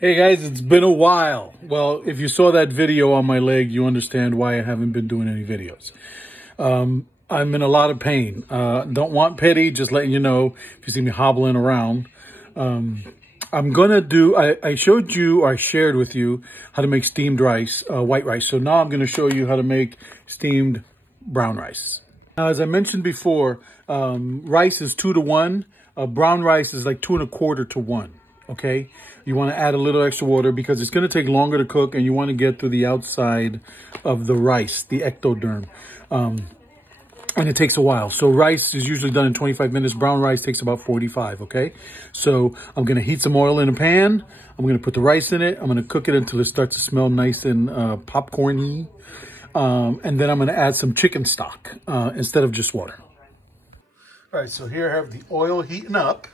Hey guys, it's been a while. Well, if you saw that video on my leg, you understand why I haven't been doing any videos. I'm in a lot of pain. Don't want pity, just letting you know if you see me hobbling around. I'm gonna do, I showed you, or I shared with you how to make steamed rice, white rice. So now I'm gonna show you how to make steamed brown rice. Now, as I mentioned before, rice is 2 to 1. Brown rice is like 2 1/4 to 1. Okay, you want to add a little extra water because it's going to take longer to cook, and you want to get through the outside of the rice, the ectoderm, and it takes a while. So rice is usually done in 25 minutes. Brown rice takes about 45. Okay, so I'm going to heat some oil in a pan. I'm going to put the rice in it. I'm going to cook it until it starts to smell nice and popcorny, and then I'm going to add some chicken stock instead of just water. All right, so here I have the oil heating up.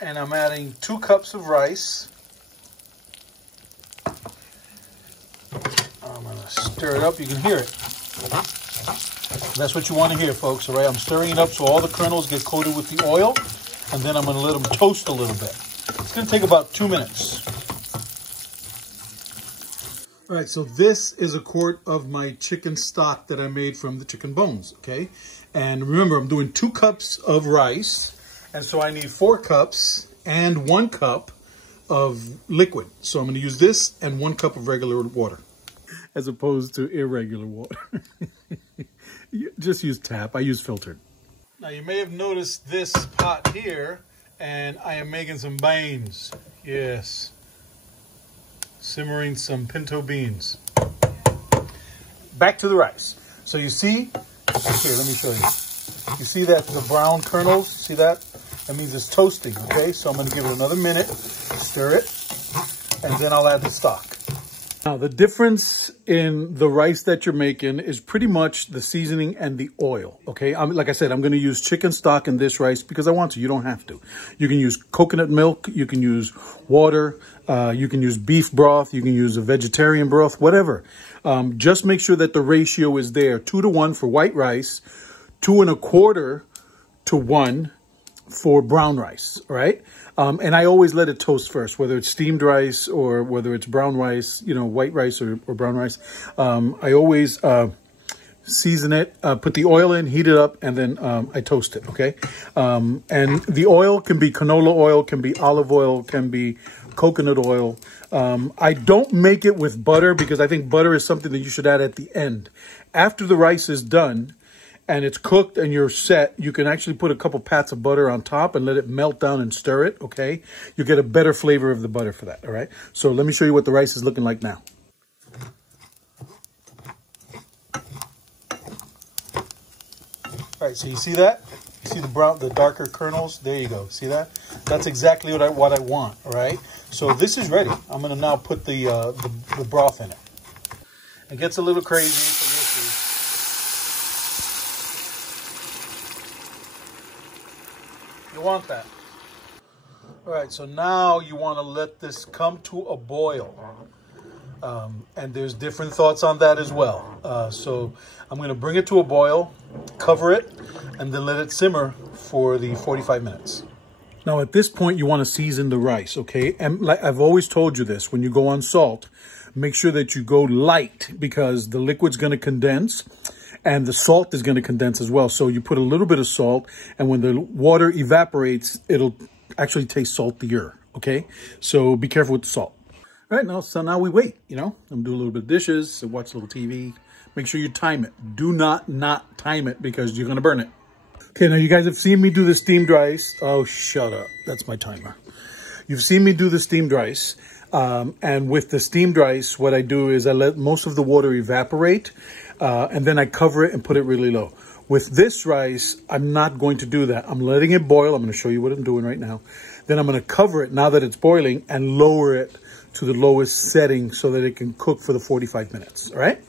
And I'm adding 2 cups of rice. I'm going to stir it up. You can hear it. That's what you want to hear, folks. All right, I'm stirring it up so all the kernels get coated with the oil. And then I'm going to let them toast a little bit. It's going to take about 2 minutes. All right, so this is a quart of my chicken stock that I made from the chicken bones, okay? And remember, I'm doing 2 cups of rice. And so I need 4 cups and 1 cup of liquid. So I'm going to use this and 1 cup of regular water, as opposed to irregular water. Just use tap. I use filtered. Now you may have noticed this pot here, and I am making some beans. Yes. Simmering some pinto beans. Back to the rice. So you see, here, let me show you. You see that, the brown kernels, see that? That means it's toasting, okay? So I'm going to give it another minute, stir it, and then I'll add the stock. Now, the difference in the rice that you're making is pretty much the seasoning and the oil, okay? Like I said, I'm going to use chicken stock in this rice because I want to. You don't have to. You can use coconut milk. You can use water. You can use beef broth. You can use a vegetarian broth, whatever. Just make sure that the ratio is there. 2 to 1 for white rice, 2 1/4 to 1 for brown rice, right? And I always let it toast first, whether it's steamed rice or whether it's brown rice, you know, white rice or brown rice. I always season it, put the oil in, heat it up, and then I toast it, okay? And the oil can be canola oil, can be olive oil, can be coconut oil. I don't make it with butter because I think butter is something that you should add at the end. After the rice is done, and it's cooked and you're set, you can actually put a couple pats of butter on top and let it melt down and stir it, okay? You get a better flavor of the butter for that, all right? So let me show you what the rice is looking like now. All right, so you see that? You see the brown, the darker kernels? There you go, see that? That's exactly what I want, all right? So this is ready. I'm gonna now put the broth in it. It gets a little crazy, so you'll see. You want that. All right, so now you want to let this come to a boil. And there's different thoughts on that as well. So I'm going to bring it to a boil, cover it, and then let it simmer for the 45 minutes. Now at this point, you want to season the rice, okay? And like I've always told you this, when you go on salt, make sure that you go light because the liquid's going to condense. And the salt is going to condense as well. So you put a little bit of salt, and when the water evaporates, it'll actually taste saltier, okay? So be careful with the salt. All right, so now we wait, you know? I'm doing a little bit of dishes, watch a little TV. Make sure you time it. Do not time it because you're going to burn it. Okay, now you guys have seen me do the steamed rice. Oh, shut up. That's my timer. You've seen me do the steamed rice. And with the steamed rice, what I do is I let most of the water evaporate. And then I cover it and put it really low. With this rice, I'm not going to do that. I'm letting it boil. I'm going to show you what I'm doing right now. Then I'm going to cover it now that it's boiling and lower it to the lowest setting so that it can cook for the 45 minutes. All right?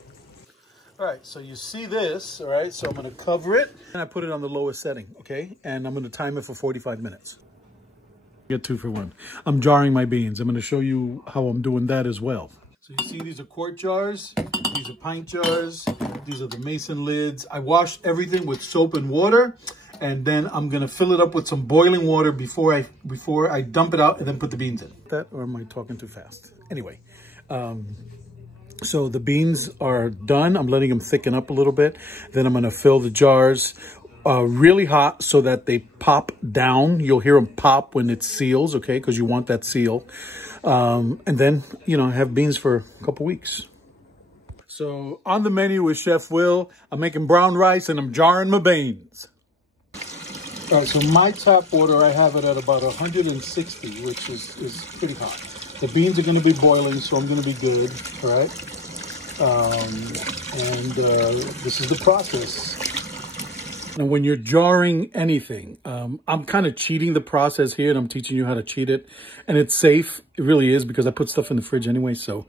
All right, so you see this, all right? So I'm going to cover it and I put it on the lowest setting, okay? And I'm going to time it for 45 minutes. Get 2 for 1. I'm jarring my beans. I'm going to show you how I'm doing that as well. So you see these are quart jars, these are pint jars, these are the mason lids. I washed everything with soap and water, And then I'm gonna fill it up with some boiling water before I dump it out and then put the beans in. That, or am I talking too fast? Anyway, so the beans are done. I'm letting them thicken up a little bit. Then I'm gonna fill the jars really hot so that they pop down. You'll hear them pop when it seals, okay? Because you want that seal. And then, you know, have beans for a couple weeks. So on the menu with Chef Will, I'm making brown rice and I'm jarring my beans. All right, so my tap water, I have it at about 160, which is pretty hot. The beans are going to be boiling, so I'm going to be good, all right? This is the process. And when you're jarring anything, I'm kind of cheating the process here, and I'm teaching you how to cheat it. And it's safe. It really is, because I put stuff in the fridge anyway. So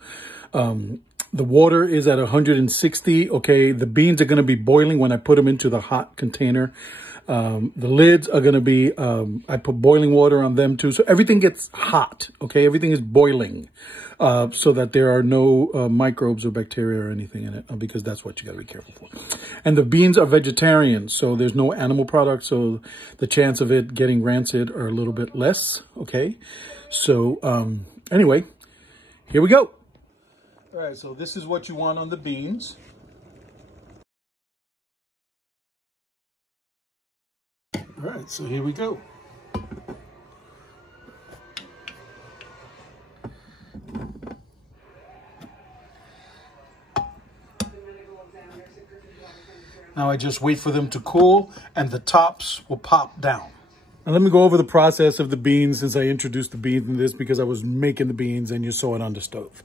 the water is at 160. Okay, the beans are going to be boiling when I put them into the hot container. The lids are going to be, I put boiling water on them too. So everything gets hot. Okay, everything is boiling so that there are no microbes or bacteria or anything in it, because that's what you got to be careful for. And the beans are vegetarian, so there's no animal products. So the chance of it getting rancid are a little bit less. Okay, so anyway, here we go. All right, so this is what you want on the beans. All right, so here we go. Now I just wait for them to cool and the tops will pop down. Now let me go over the process of the beans, since I introduced the beans in this, because I was making the beans and you saw it on the stove.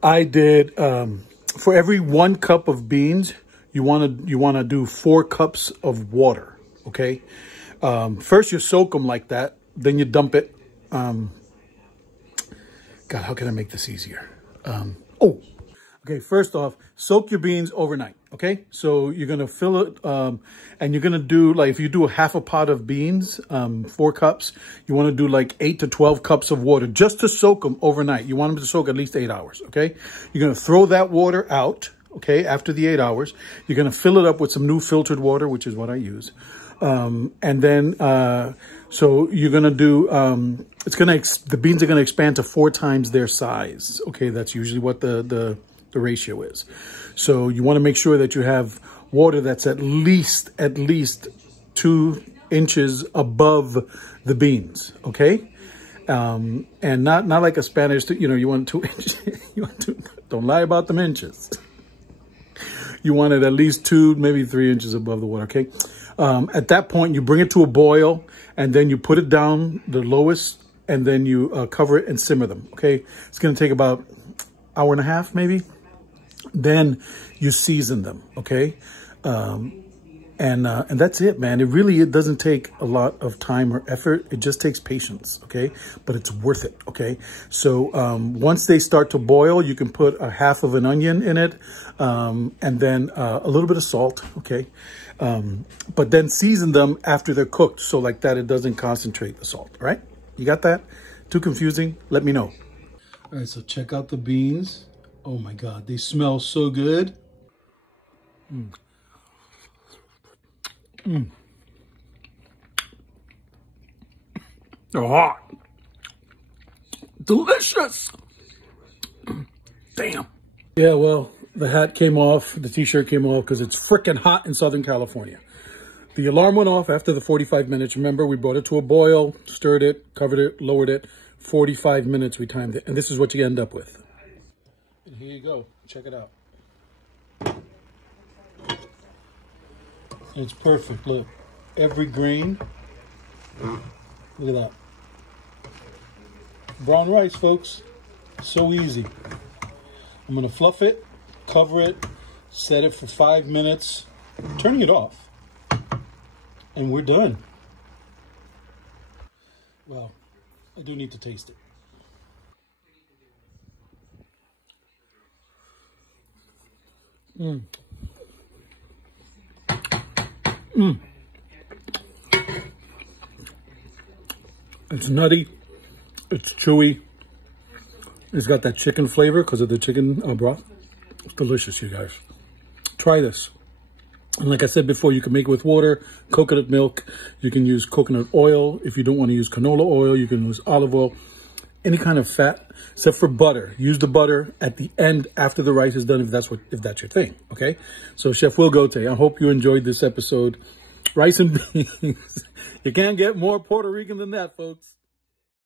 I did, for every 1 cup of beans, you want to do 4 cups of water. Okay. First you soak them like that. Then you dump it. God, how can I make this easier? Okay. First off, soak your beans overnight. Okay. So you're going to fill it, and you're going to do, like, if you do a half a pot of beans, 4 cups, you want to do like 8 to 12 cups of water just to soak them overnight. You want them to soak at least 8 hours. Okay. You're going to throw that water out. Okay. After the 8 hours, you're going to fill it up with some new filtered water, which is what I use. And then, so you're going to do, the beans are going to expand to 4 times their size. Okay. That's usually what the ratio is. So you want to make sure that you have water that's at least 2 inches above the beans. Okay. And not like a Spanish, you want 2 inches. Don't lie about them inches. You want it at least 2, maybe 3 inches above the water. Okay. At that point, you bring it to a boil, and then you put it down the lowest, and then you cover it and simmer them. Okay, it's going to take about 1.5 hours, maybe. Then you season them. Okay, and that's it, man. It doesn't take a lot of time or effort. It just takes patience. Okay, but it's worth it. Okay, so once they start to boil, you can put a half of an onion in it, and then a little bit of salt. Okay. But then season them after they're cooked, so like that it doesn't concentrate the salt, right? You got that? Too confusing? Let me know. All right, so check out the beans. Oh my God, they smell so good. They're hot. Delicious. Damn. Yeah, well, the hat came off, the t-shirt came off because it's freaking hot in Southern California. The alarm went off after the 45 minutes. Remember, we brought it to a boil, stirred it, covered it, lowered it. 45 minutes we timed it. And this is what you end up with. And here you go. Check it out. It's perfect. Look, every grain. Look at that. Brown rice, folks. So easy. I'm going to fluff it, cover it, set it for 5 minutes, turning it off, and we're done. Well, I do need to taste it. It's nutty, it's chewy, it's got that chicken flavor because of the chicken broth. It's delicious, you guys. Try this. And like I said before, you can make it with water, coconut milk. You can use coconut oil. If you don't want to use canola oil, you can use olive oil. Any kind of fat, except for butter. Use the butter at the end after the rice is done, if that's your thing, okay? So Chef Will Gotay, I hope you enjoyed this episode. Rice and beans. You can't get more Puerto Rican than that, folks.